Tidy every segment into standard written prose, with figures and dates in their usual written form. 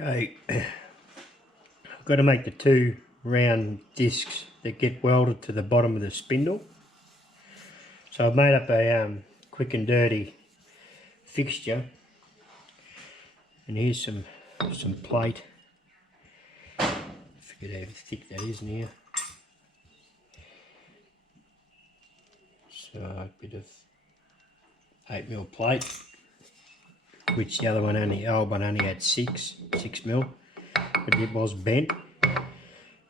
Okay, I've got to make the two round discs that get welded to the bottom of the spindle. So I've made up a quick and dirty fixture, and here's some plate. I forget how thick that is now. So a bit of 8mm plate, which the other one the old one only had 6mm, but it was bent.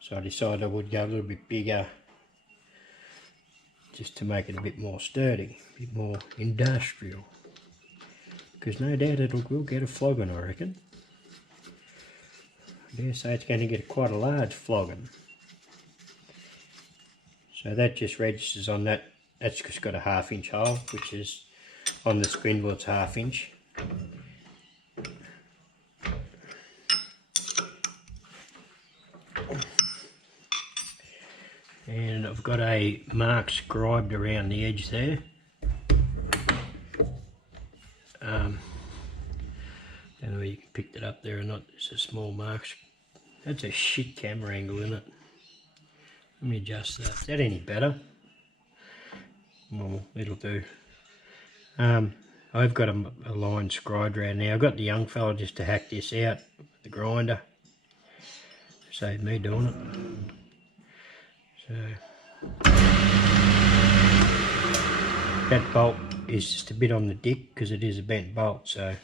So I decided I would go a little bit bigger, just to make it a bit more sturdy, a bit more industrial. Because no doubt will get a flogging, I reckon. I dare say it's going to get quite a large flogging. So that just registers on that. That's just got a 1/2 inch hole, which is on the spindle, it's 1/2 inch. And I've got a mark scribed around the edge there. Don't know whether you can pick that up there or not. It's a small mark. That's a shit camera angle, isn't it? Let me adjust that. Is that any better? Well, it'll do. I've got a line scribed around now. I've got the young fella just to hack this out with the grinder. Saved me doing it. So that bolt is just a bit on the dick because it is a bent bolt, so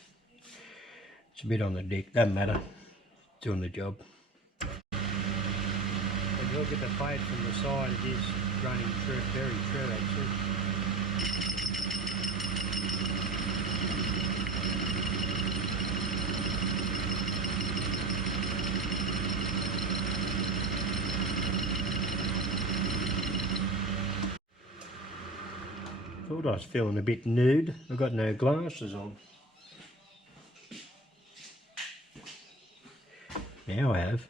it's a bit on the dick. Doesn't matter. Doing the job. If you look at the plate from the side, it is running true, very true actually. Thought I was feeling a bit nude. I've got no glasses on. Now I have.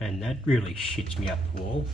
And that really shits me up the wall.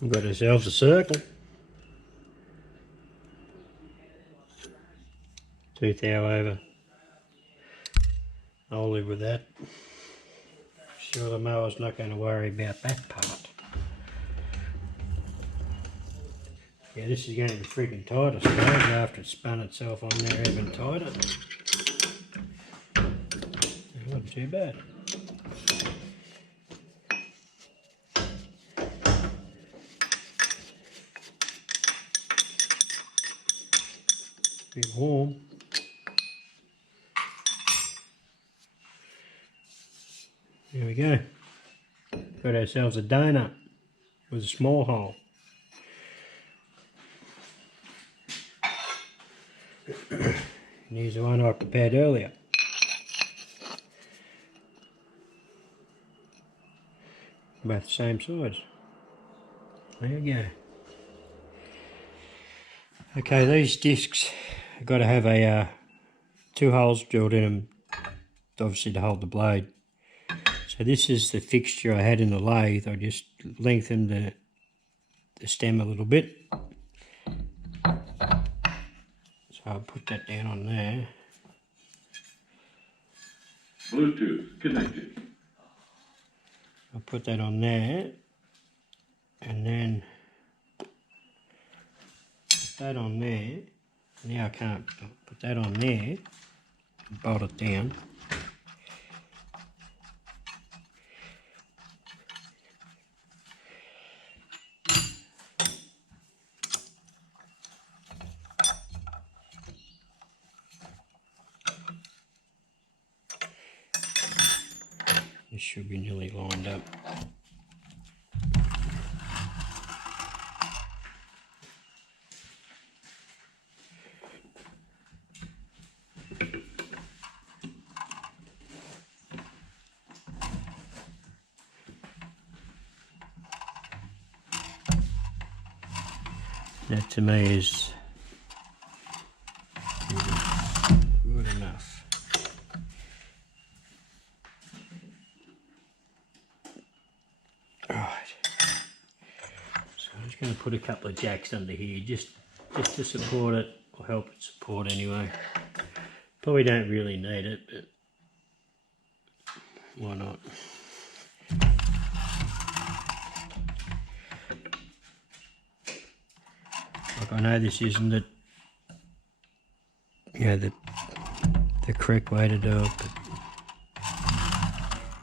We've got ourselves a circle. Tooth thou over. I'll live with that. Sure, the mower's not going to worry about that part. Yeah, this is going to be freaking tight, I suppose, after it's spun itself on there even tighter. It wasn't too bad. Bit warm. There we go. Got ourselves a donut with a small hole. And here's the one I prepared earlier. Both the same size. There you go. Okay, these discs have got to have a 2 holes drilled in them, obviously to hold the blade. So this is the fixture I had in the lathe. I just lengthened the the stem a little bit. So I'll put that down on there. Bluetooth connected. I'll put that on there, and then put that on there. Now I can't put that on there, bolt it down. This should be nearly lined up. That to me is good enough. Alright, so I'm just going to put a couple of jacks under here just to support it, or help it support anyway. Probably don't really need it, but why not? Like, I know this isn't the correct way to do it, but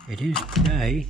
it is today.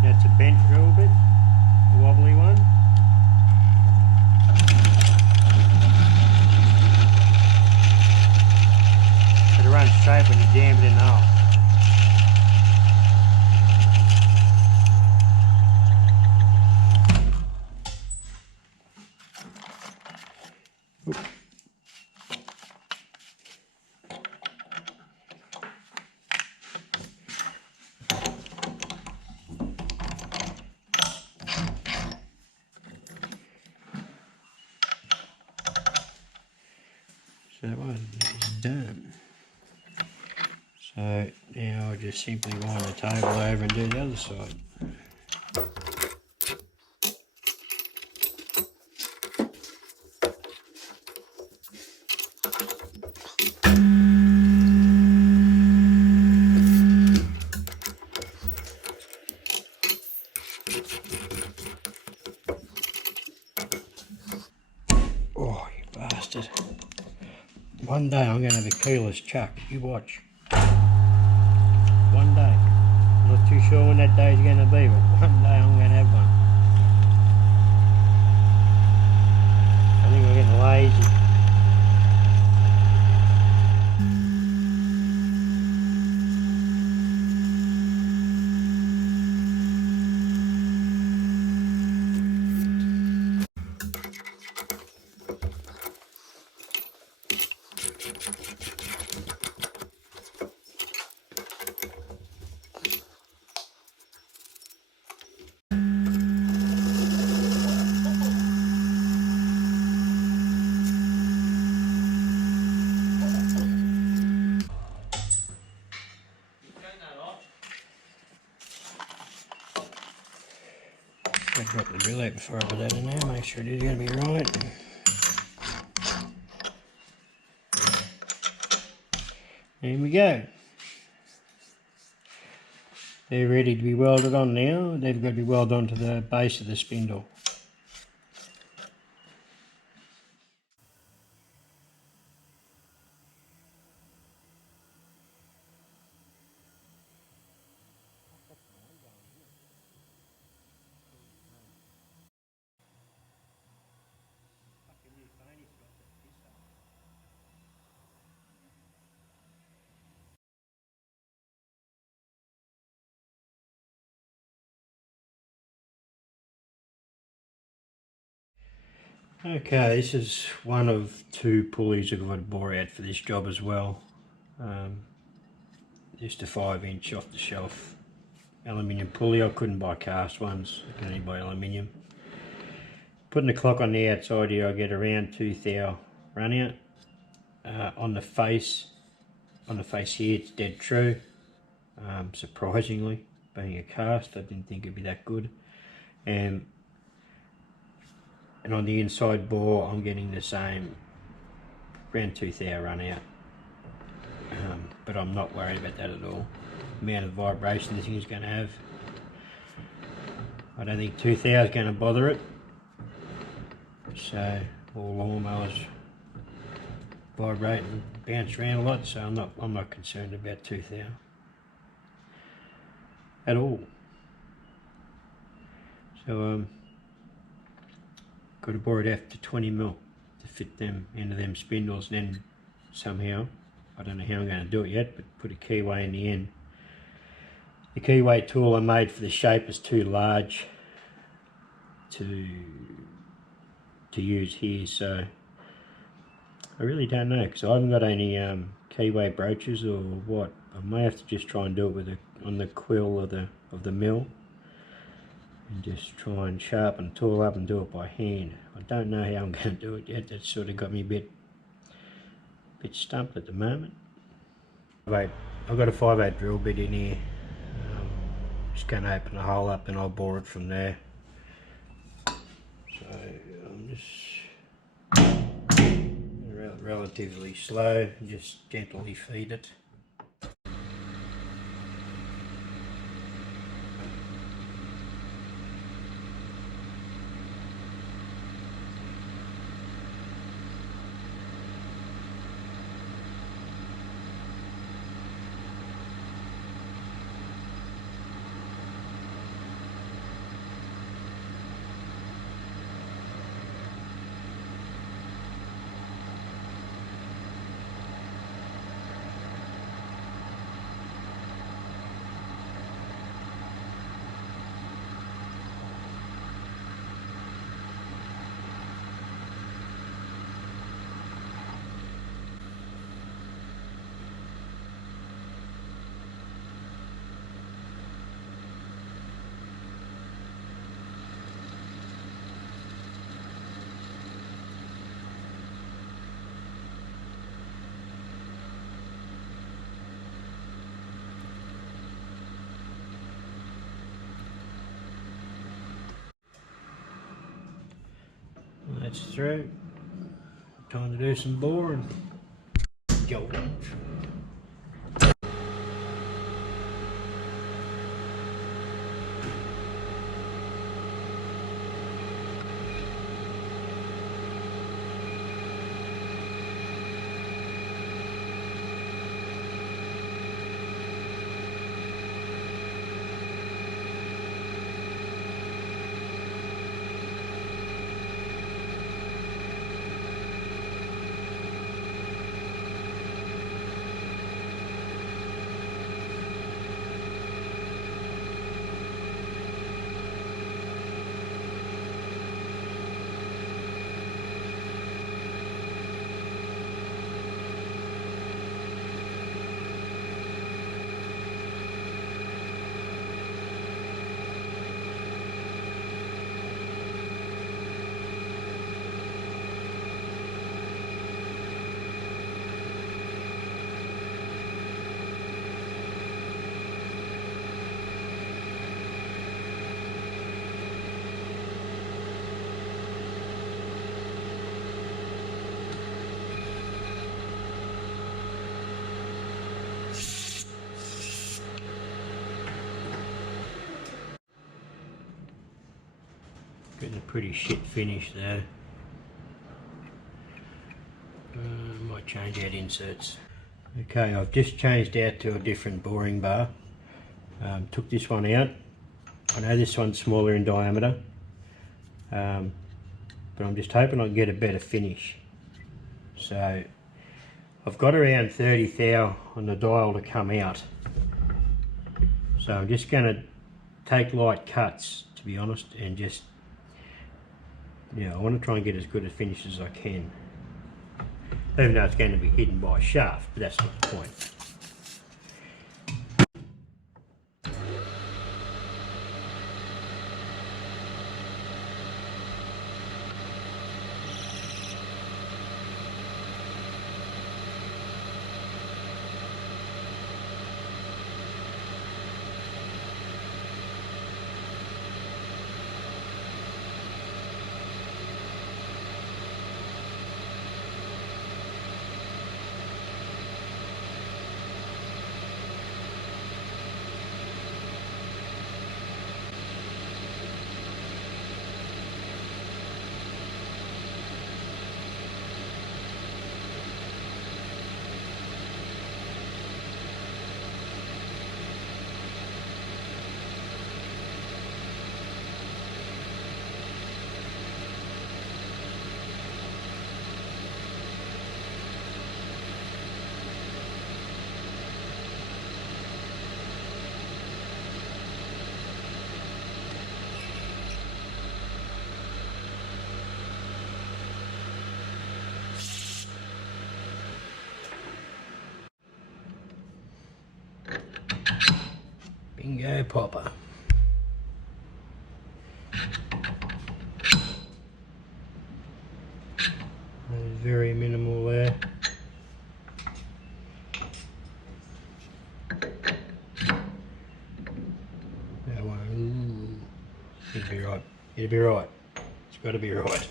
That's a bent drill bit, a wobbly one. It'll run straight when you jam it in the hole. So that one is done. So now I'll just simply wind the table over and do the other side. Oh, you bastard. One day I'm going to have a keyless chuck, you watch. One day. I'm not too sure when that day's going to be, but one day I'm going to have one. I think we're getting lazy. I drop the drill out before I put that in there, make sure it is going to be right. There we go. They're ready to be welded on now. They've got to be welded onto the base of the spindle. Okay, this is one of two pulleys I've got to bore out for this job as well. Just a 5-inch off the shelf aluminium pulley. I couldn't buy cast ones, I can only buy aluminium. Putting the clock on the outside here, I get around 2 thou run out. On the face here, it's dead true. Surprisingly, being a cast, I didn't think it'd be that good. And on the inside bore, I'm getting the same, around 2 thou run out. But I'm not worried about that at all. The amount of vibration this thing is going to have, I don't think 2 thou is going to bother it. So all lawnmowers vibrate and bounce around a lot, so I'm not concerned about 2 thou at all. So got to bore it out to 20mm to fit them into them spindles, and then somehow, I don't know how I'm going to do it yet, but put a keyway in the end. The keyway tool I made for the shape is too large to use here, so I really don't know, because I haven't got any keyway broaches or what. I may have to just try and do it with on the quill of the mill, and just try and sharpen the tool up and do it by hand. I don't know how I'm going to do it yet. That's sort of got me a bit stumped at the moment. Wait, I've got a 5/8 drill bit in here. Just going to open the hole up and I'll bore it from there. So I'm just relatively slow, just gently feed it. That's through. Time to do some boring. Go. Getting a pretty shit finish there. Might change out inserts. Okay, I've just changed out to a different boring bar. Took this one out. I know this one's smaller in diameter, but I'm just hoping I can get a better finish. So I've got around 30 thou on the dial to come out. So I'm just going to take light cuts, to be honest, and just, I want to try and get as good a finish as I can. Even though it's going to be hidden by a shaft, but that's not the point. Bingo popper. Very minimal there. That one, it'll be right. It'll be right. It's got to be right.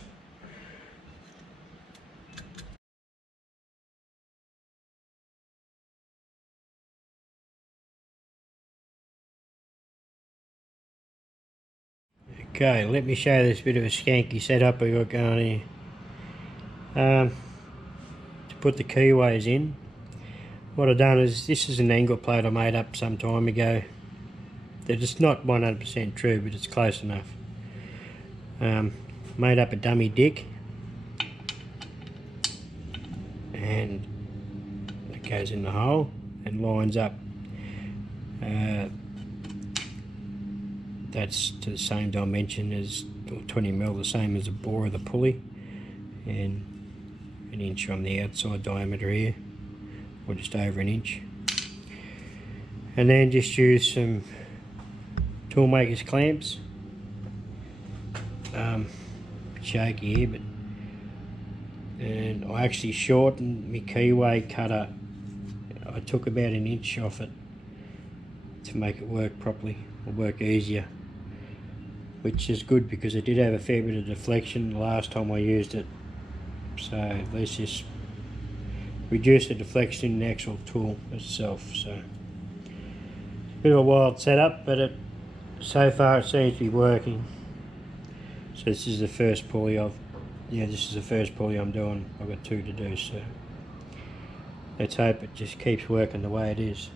Okay, let me show you this bit of a skanky setup we got going here. To put the keyways in, what I've done is, this is an angle plate I made up some time ago. They're just not 100% true, but it's close enough. Made up a dummy dick, and it goes in the hole and lines up. That's to the same dimension as, or 20mm, the same as the bore of the pulley, and an inch on the outside diameter here, or just over an inch. And then just use some toolmaker's clamps. Shaky here, but, and I actually shortened my keyway cutter. I took about an inch off it to make it work properly, or work easier, which is good because it did have a fair bit of deflection the last time I used it. So let's just reduce the deflection in the actual tool itself. So a bit of a wild setup, but so far it seems to be working. So this is the first pulley this is the first pulley I'm doing. I've got 2 to do, so let's hope it just keeps working the way it is.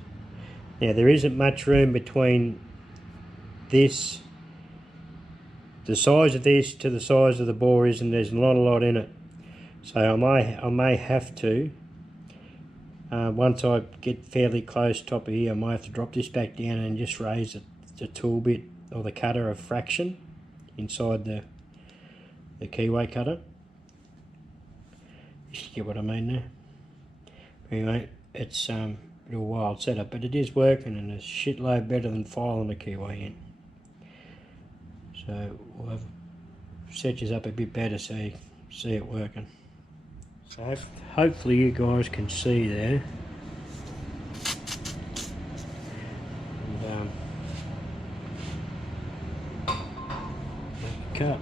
Now there isn't much room between this, the size of this to the size of the bore is, and there's not a lot in it. So I may have to, once I get fairly close top of here, I might have to drop this back down and just raise the tool bit, or the cutter, a fraction inside the keyway cutter. You get what I mean there? Anyway, it's a bit of a wild setup, but it is working, and it's a shitload better than filing the keyway in. So we'll have set this up a bit better so you see it working. So hopefully you guys can see there. And cut.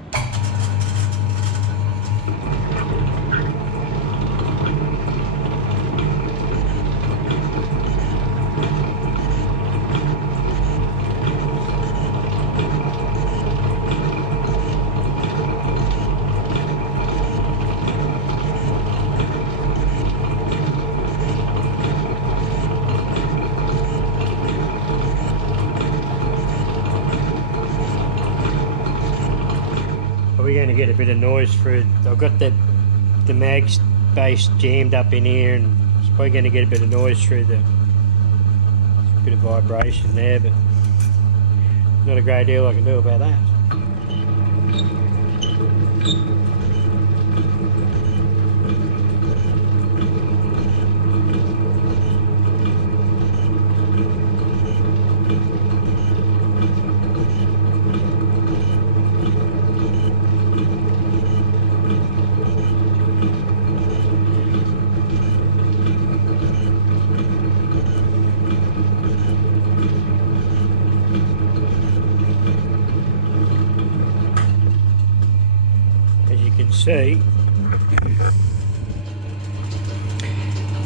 get a bit of noise through. I've got the mag base jammed up in here, and it's probably going to get a bit of noise through the bit of vibration there, but not a great deal I can do about that.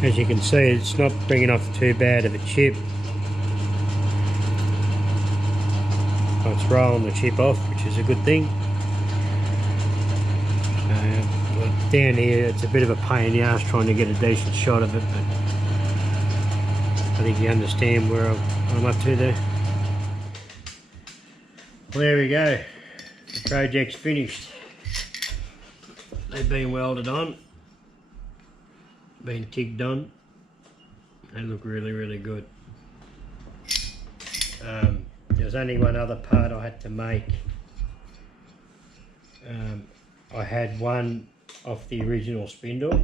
As you can see, it's not bringing off too bad of a chip. It's rolling the chip off, which is a good thing. But down here, it's a bit of a pain in the ass trying to get a decent shot of it, but I think you understand where I'm up to there. Well, there we go. The project's finished. They've been welded on, been tigged on. They look really, really good. There's only one other part I had to make. I had one off the original spindle.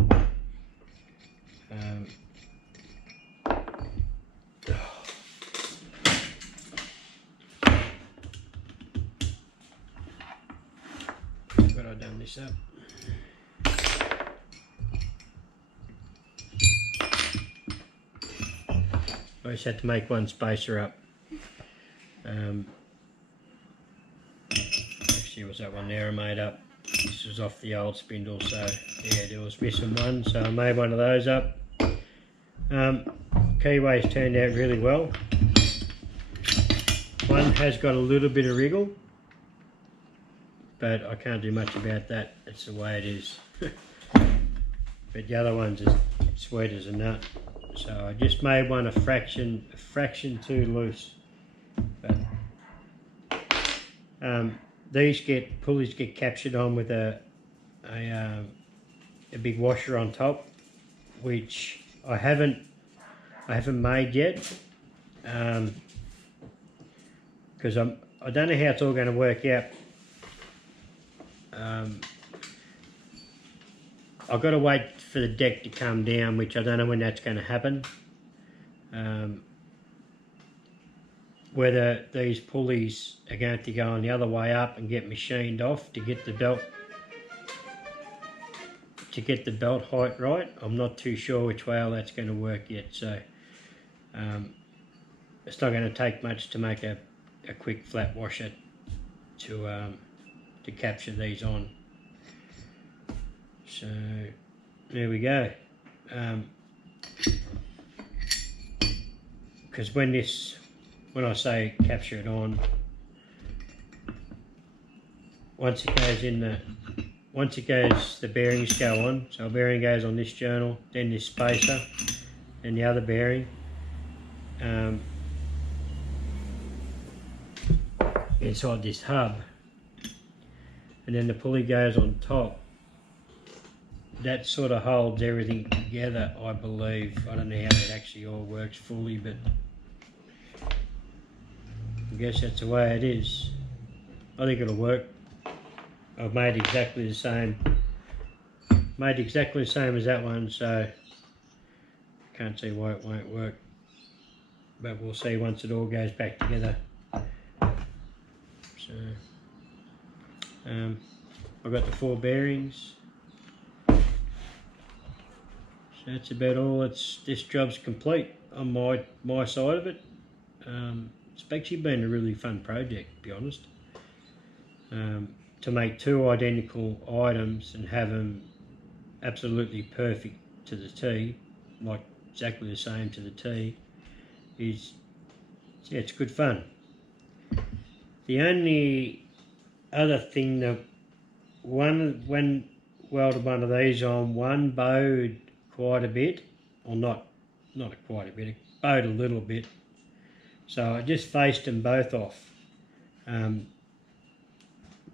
But I've done this up. I just had to make one spacer up. Actually, was that one there I made up? This was off the old spindle, so yeah, there was missing one, so I made one of those up. Keyways turned out really well. One has got a little bit of wriggle, but I can't do much about that. It's the way it is. But the other one's as sweet as a nut. So I just made one a fraction too loose. But these pulleys get captured on with a big washer on top, which I haven't made yet, because I don't know how it's all going to work out. I've got to wait for the deck to come down, which I don't know when that's going to happen. Whether these pulleys are going to go on the other way up and get machined off to get the belt height right. I'm not too sure which way all that's going to work yet. So it's not going to take much to make a quick flat washer to capture these on. So there we go. Because when I say capture it on, once the bearings go on, so a bearing goes on this journal, then this spacer, then the other bearing. Inside this hub, and then the pulley goes on top. That sort of holds everything together, I believe. I don't know how that actually all works fully, but I guess that's the way it is. I think it'll work. I've made exactly the same as that one, so I can't see why it won't work. But we'll see once it all goes back together. So I've got the 4 bearings. So that's about all. This job's complete on my side of it. It's actually been a really fun project, to be honest. To make 2 identical items and have them absolutely perfect to the T, like exactly the same to the T, it's good fun. The only other thing that when welded one of these on, one bowed quite a bit, or not quite a bit, it bowed a little bit. So I just faced them both off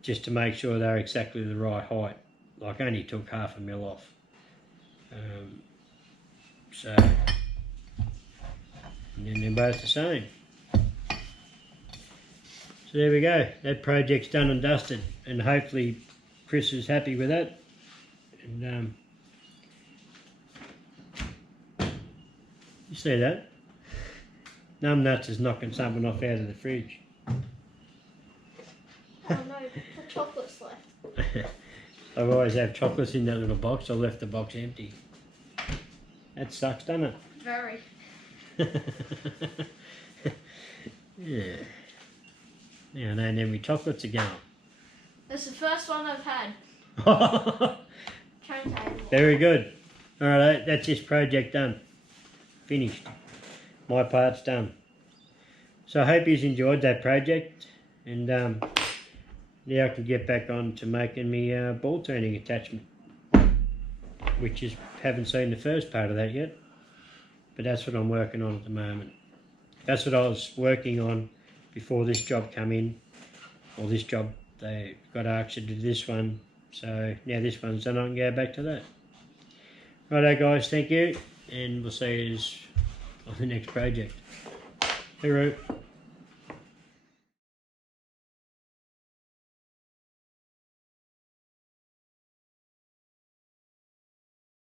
just to make sure they're exactly the right height. Like only took 1/2 mil off. So, and then they're both the same. So there we go, that project's done and dusted, and hopefully Chris is happy with that. And you see that? Numbnuts is knocking something off out of the fridge. Oh no, the chocolate's left. I always have chocolates in that little box. I left the box empty. That sucks, doesn't it? Very. Yeah. Now I know how many chocolates are going. That's the first one I've had. Turntable. Very good. Alright, that's this project done. Finished. My part's done. So I hope you've enjoyed that project, and now I can get back on to making me ball turning attachment, which is, haven't seen the first part of that yet, but that's what I'm working on at the moment. That's what I was working on before this job come in, or this job, they got asked to do this one, so now this one's done, I can go back to that. Righto guys, thank you, and we'll see you on the next project. Hooroo.